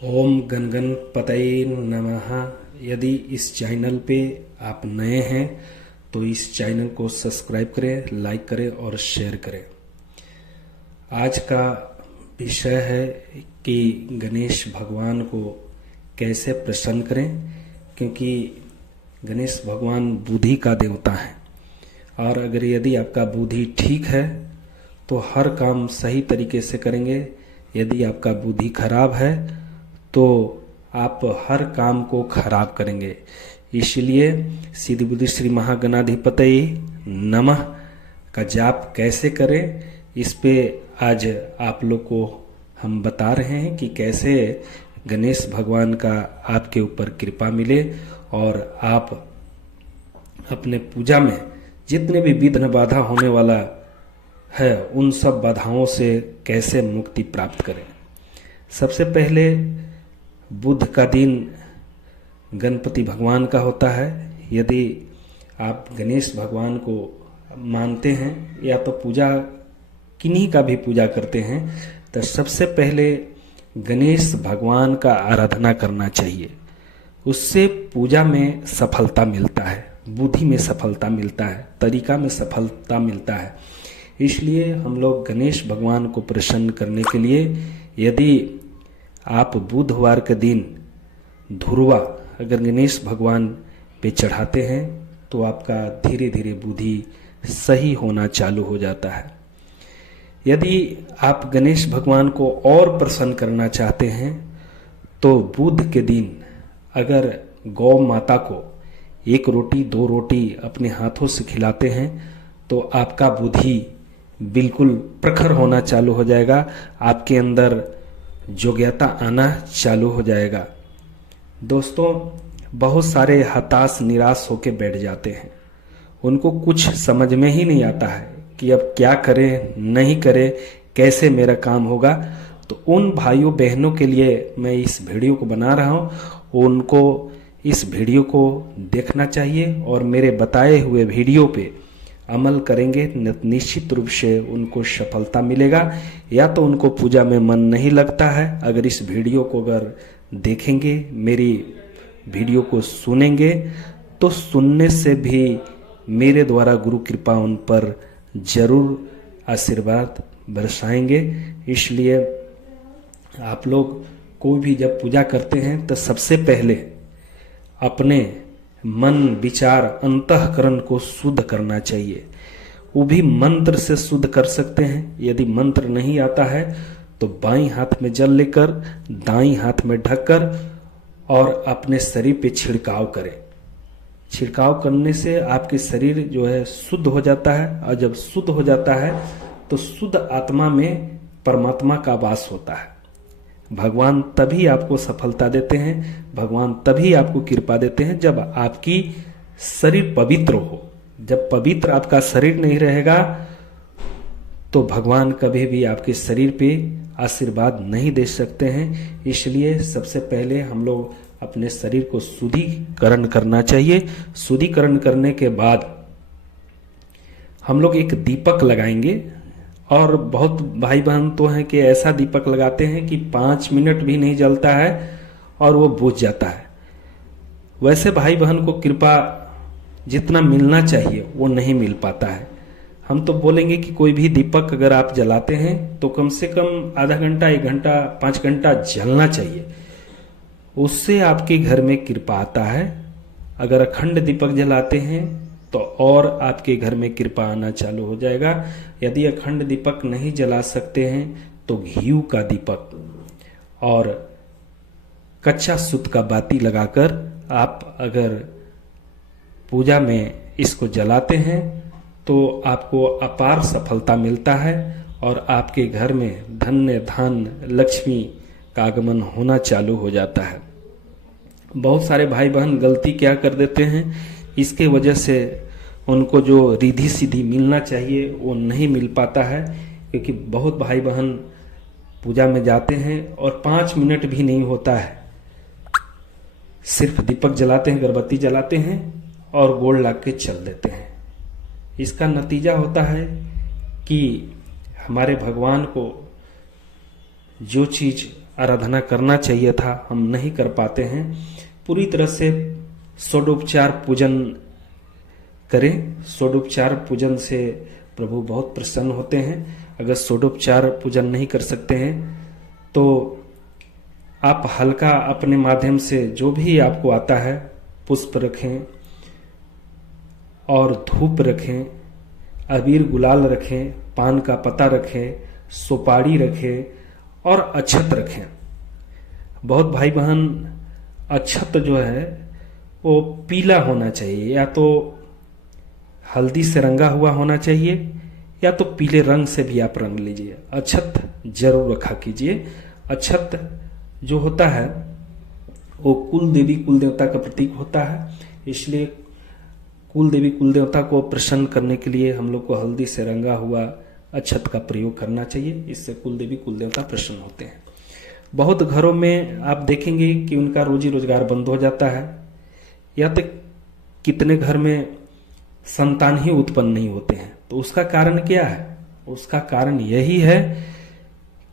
ओम गण गणपतये नमः। यदि इस चैनल पे आप नए हैं तो इस चैनल को सब्सक्राइब करें, लाइक करें और शेयर करें। आज का विषय है कि गणेश भगवान को कैसे प्रसन्न करें, क्योंकि गणेश भगवान बुद्धि का देवता है और अगर यदि आपका बुद्धि ठीक है तो हर काम सही तरीके से करेंगे। यदि आपका बुद्धि खराब है तो आप हर काम को खराब करेंगे। इसलिए सिद्धि बुद्धि श्री महागणाधिपतये नमः का जाप कैसे करें, इस पे आज आप लोग को हम बता रहे हैं कि कैसे गणेश भगवान का आपके ऊपर कृपा मिले और आप अपने पूजा में जितने भी विघ्न बाधा होने वाला है उन सब बाधाओं से कैसे मुक्ति प्राप्त करें। सबसे पहले बुध का दिन गणपति भगवान का होता है। यदि आप गणेश भगवान को मानते हैं या तो पूजा किन्हीं का भी पूजा करते हैं तो सबसे पहले गणेश भगवान का आराधना करना चाहिए। उससे पूजा में सफलता मिलता है, बुद्धि में सफलता मिलता है, तरीका में सफलता मिलता है। इसलिए हम लोग गणेश भगवान को प्रसन्न करने के लिए यदि आप बुधवार के दिन धुरवा अगर गणेश भगवान पे चढ़ाते हैं तो आपका धीरे धीरे बुद्धि सही होना चालू हो जाता है। यदि आप गणेश भगवान को और प्रसन्न करना चाहते हैं तो बुध के दिन अगर गौ माता को 1 रोटी 2 रोटी अपने हाथों से खिलाते हैं तो आपका बुद्धि बिल्कुल प्रखर होना चालू हो जाएगा, आपके अंदर योग्यता आना चालू हो जाएगा। दोस्तों, बहुत सारे हताश निराश होकर बैठ जाते हैं, उनको कुछ समझ में ही नहीं आता है कि अब क्या करें नहीं करें, कैसे मेरा काम होगा। तो उन भाइयों बहनों के लिए मैं इस वीडियो को बना रहा हूँ। उनको इस वीडियो को देखना चाहिए और मेरे बताए हुए वीडियो पे अमल करेंगे, निश्चित रूप से उनको सफलता मिलेगा। या तो उनको पूजा में मन नहीं लगता है, अगर इस वीडियो को अगर देखेंगे, मेरी वीडियो को सुनेंगे तो सुनने से भी मेरे द्वारा गुरु कृपा उन पर जरूर आशीर्वाद बरसाएंगे। इसलिए आप लोग कोई भी जब पूजा करते हैं तो सबसे पहले अपने मन विचार अंतःकरण को शुद्ध करना चाहिए। वो भी मंत्र से शुद्ध कर सकते हैं। यदि मंत्र नहीं आता है तो बाईं हाथ में जल लेकर दाईं हाथ में ढककर और अपने शरीर पे छिड़काव करें। छिड़काव करने से आपके शरीर जो है शुद्ध हो जाता है और जब शुद्ध हो जाता है तो शुद्ध आत्मा में परमात्मा का वास होता है। भगवान तभी आपको सफलता देते हैं, भगवान तभी आपको कृपा देते हैं जब आपकी शरीर पवित्र हो। जब पवित्र आपका शरीर नहीं रहेगा तो भगवान कभी भी आपके शरीर पे आशीर्वाद नहीं दे सकते हैं। इसलिए सबसे पहले हम लोग अपने शरीर को शुद्धिकरण करना चाहिए। शुद्धिकरण करने के बाद हम लोग एक दीपक लगाएंगे और बहुत भाई बहन तो हैं कि ऐसा दीपक लगाते हैं कि 5 मिनट भी नहीं जलता है और वो बुझ जाता है। वैसे भाई बहन को कृपा जितना मिलना चाहिए वो नहीं मिल पाता है। हम तो बोलेंगे कि कोई भी दीपक अगर आप जलाते हैं तो कम से कम आधा घंटा 1 घंटा 5 घंटा जलना चाहिए, उससे आपके घर में कृपा आता है। अगर अखंड दीपक जलाते हैं तो और आपके घर में कृपा आना चालू हो जाएगा। यदि अखंड दीपक नहीं जला सकते हैं तो घी का दीपक और कच्चा सूत का बाती लगाकर आप अगर पूजा में इसको जलाते हैं तो आपको अपार सफलता मिलता है और आपके घर में धन्य धन लक्ष्मी का आगमन होना चालू हो जाता है। बहुत सारे भाई बहन गलती क्या कर देते हैं, इसके वजह से उनको जो रिद्धि सिद्धि मिलना चाहिए वो नहीं मिल पाता है। क्योंकि बहुत भाई बहन पूजा में जाते हैं और 5 मिनट भी नहीं होता है, सिर्फ दीपक जलाते हैं, अगरबत्ती जलाते हैं और गोड़ लाग के चल देते हैं। इसका नतीजा होता है कि हमारे भगवान को जो चीज आराधना करना चाहिए था, हम नहीं कर पाते हैं। पूरी तरह से षोडोपचार पूजन करें। षोडोपचार पूजन से प्रभु बहुत प्रसन्न होते हैं। अगर षोडोपचार पूजन नहीं कर सकते हैं तो आप हल्का अपने माध्यम से जो भी आपको आता है, पुष्प रखें और धूप रखें, अबीर गुलाल रखें, पान का पत्ता रखें, सुपारी रखें और अक्षत रखें। बहुत भाई बहन अक्षत जो है वो पीला होना चाहिए, या तो हल्दी से रंगा हुआ होना चाहिए या तो पीले रंग से भी आप रंग लीजिए। अक्षत जरूर रखा कीजिए। अक्षत जो होता है वो कुल देवी कुल देवता का प्रतीक होता है, इसलिए कुल देवी कुल देवता को प्रसन्न करने के लिए हम लोग को हल्दी से रंगा हुआ अक्षत का प्रयोग करना चाहिए। इससे कुल देवी कुल देवता प्रसन्न होते हैं। बहुत घरों में आप देखेंगे कि उनका रोजी रोजगार बंद हो जाता है, या तो कितने घर में संतान ही उत्पन्न नहीं होते हैं। तो उसका कारण क्या है? उसका कारण यही है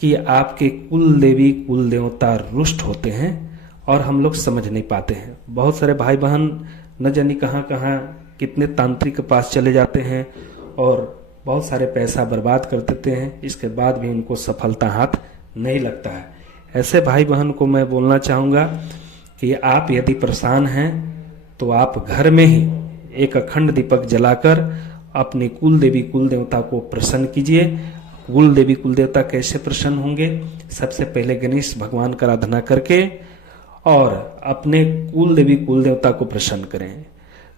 कि आपके कुल देवी कुल देवता रुष्ट होते हैं और हम लोग समझ नहीं पाते हैं। बहुत सारे भाई बहन न जाने कहाँ कहाँ कितने तांत्रिक के पास चले जाते हैं और बहुत सारे पैसा बर्बाद कर देते हैं, इसके बाद भी उनको सफलता हाथ नहीं लगता है। ऐसे भाई बहन को मैं बोलना चाहूँगा कि आप यदि परेशान हैं तो आप घर में ही एक अखंड दीपक जलाकर अपने कुल देवी कुल देवता को प्रसन्न कीजिए। कुल देवी कुल देवता कैसे प्रसन्न होंगे? सबसे पहले गणेश भगवान का आराधना करके और अपने कुल देवी कुल देवता को प्रसन्न करें।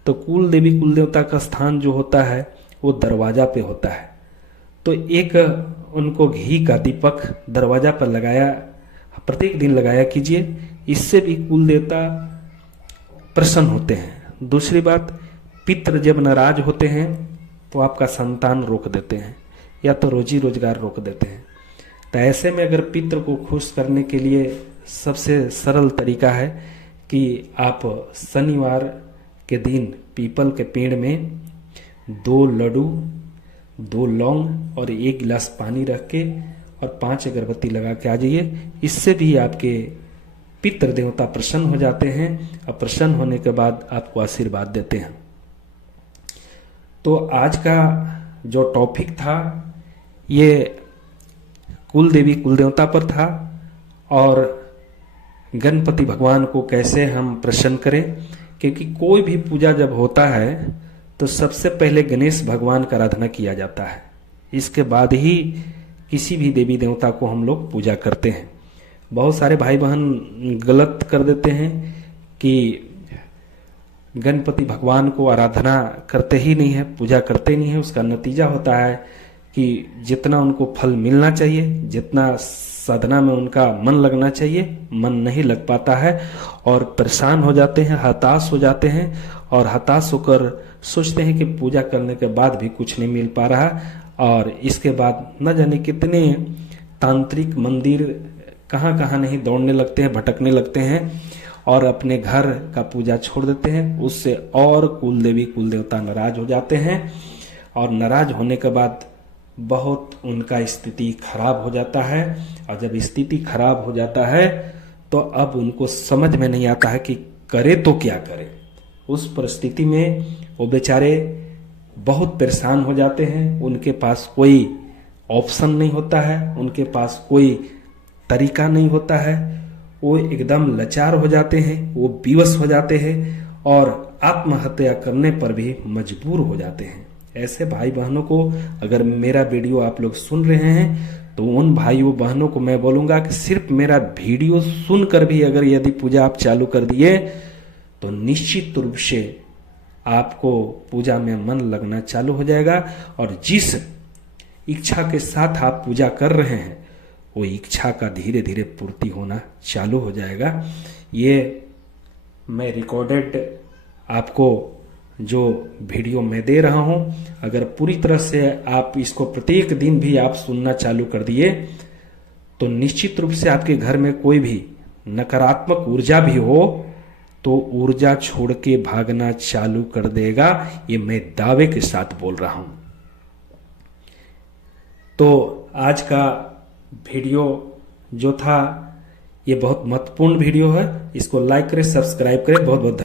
तो कुल देवी कुल देवता का स्थान जो होता है वो दरवाजा पे होता है। तो एक उनको घी का दीपक दरवाजा पर लगाया, प्रत्येक दिन लगाया कीजिए। इससे भी कुल देवता प्रसन्न होते हैं। दूसरी बात, पितृ जब नाराज होते हैं तो आपका संतान रोक देते हैं या तो रोजी रोजगार रोक देते हैं। तो ऐसे में अगर पितृ को खुश करने के लिए सबसे सरल तरीका है कि आप शनिवार के दिन पीपल के पेड़ में 2 लड्डू, 2 लौंग और 1 गिलास पानी रख के और 5 अगरबत्ती लगा के आ जाइए। इससे भी आपके पितृ देवता प्रसन्न हो जाते हैं और प्रसन्न होने के बाद आपको आशीर्वाद देते हैं। तो आज का जो टॉपिक था ये कुल देवी कुल देवता पर था और गणपति भगवान को कैसे हम प्रसन्न करें। क्योंकि कोई भी पूजा जब होता है तो सबसे पहले गणेश भगवान का आराधना किया जाता है, इसके बाद ही किसी भी देवी देवता को हम लोग पूजा करते हैं। बहुत सारे भाई बहन गलत कर देते हैं कि गणपति भगवान को आराधना करते ही नहीं है, पूजा करते नहीं है। उसका नतीजा होता है कि जितना उनको फल मिलना चाहिए, जितना साधना में उनका मन लगना चाहिए, मन नहीं लग पाता है और परेशान हो जाते हैं, हताश हो जाते हैं और हताश होकर सोचते हैं कि पूजा करने के बाद भी कुछ नहीं मिल पा रहा। और इसके बाद न जाने कितने तांत्रिक मंदिर कहाँ कहाँ नहीं दौड़ने लगते हैं, भटकने लगते हैं और अपने घर का पूजा छोड़ देते हैं। उससे और कुल देवी कुल देवता नाराज हो जाते हैं और नाराज होने के बाद बहुत उनका स्थिति खराब हो जाता है। और जब स्थिति खराब हो जाता है तो अब उनको समझ में नहीं आता है कि करे तो क्या करे। उस परिस्थिति में वो बेचारे बहुत परेशान हो जाते हैं। उनके पास कोई ऑप्शन नहीं होता है, उनके पास कोई तरीका नहीं होता है। वो एकदम लाचार हो जाते हैं, वो विवश हो जाते हैं और आत्महत्या करने पर भी मजबूर हो जाते हैं। ऐसे भाई बहनों को अगर मेरा वीडियो आप लोग सुन रहे हैं तो उन भाइयों बहनों को मैं बोलूंगा कि सिर्फ मेरा वीडियो सुनकर भी अगर यदि पूजा आप चालू कर दिए तो निश्चित रूप से आपको पूजा में मन लगना चालू हो जाएगा और जिस इच्छा के साथ आप पूजा कर रहे हैं वो इच्छा का धीरे धीरे पूर्ति होना चालू हो जाएगा। ये मैं रिकॉर्डेड आपको जो वीडियो मैं दे रहा हूं, अगर पूरी तरह से आप इसको प्रत्येक दिन भी आप सुनना चालू कर दिए तो निश्चित रूप से आपके घर में कोई भी नकारात्मक ऊर्जा भी हो तो ऊर्जा छोड़ के भागना चालू कर देगा। ये मैं दावे के साथ बोल रहा हूं। तो आज का वीडियो जो था ये बहुत महत्वपूर्ण वीडियो है, इसको लाइक करें, सब्सक्राइब करें। बहुत बहुत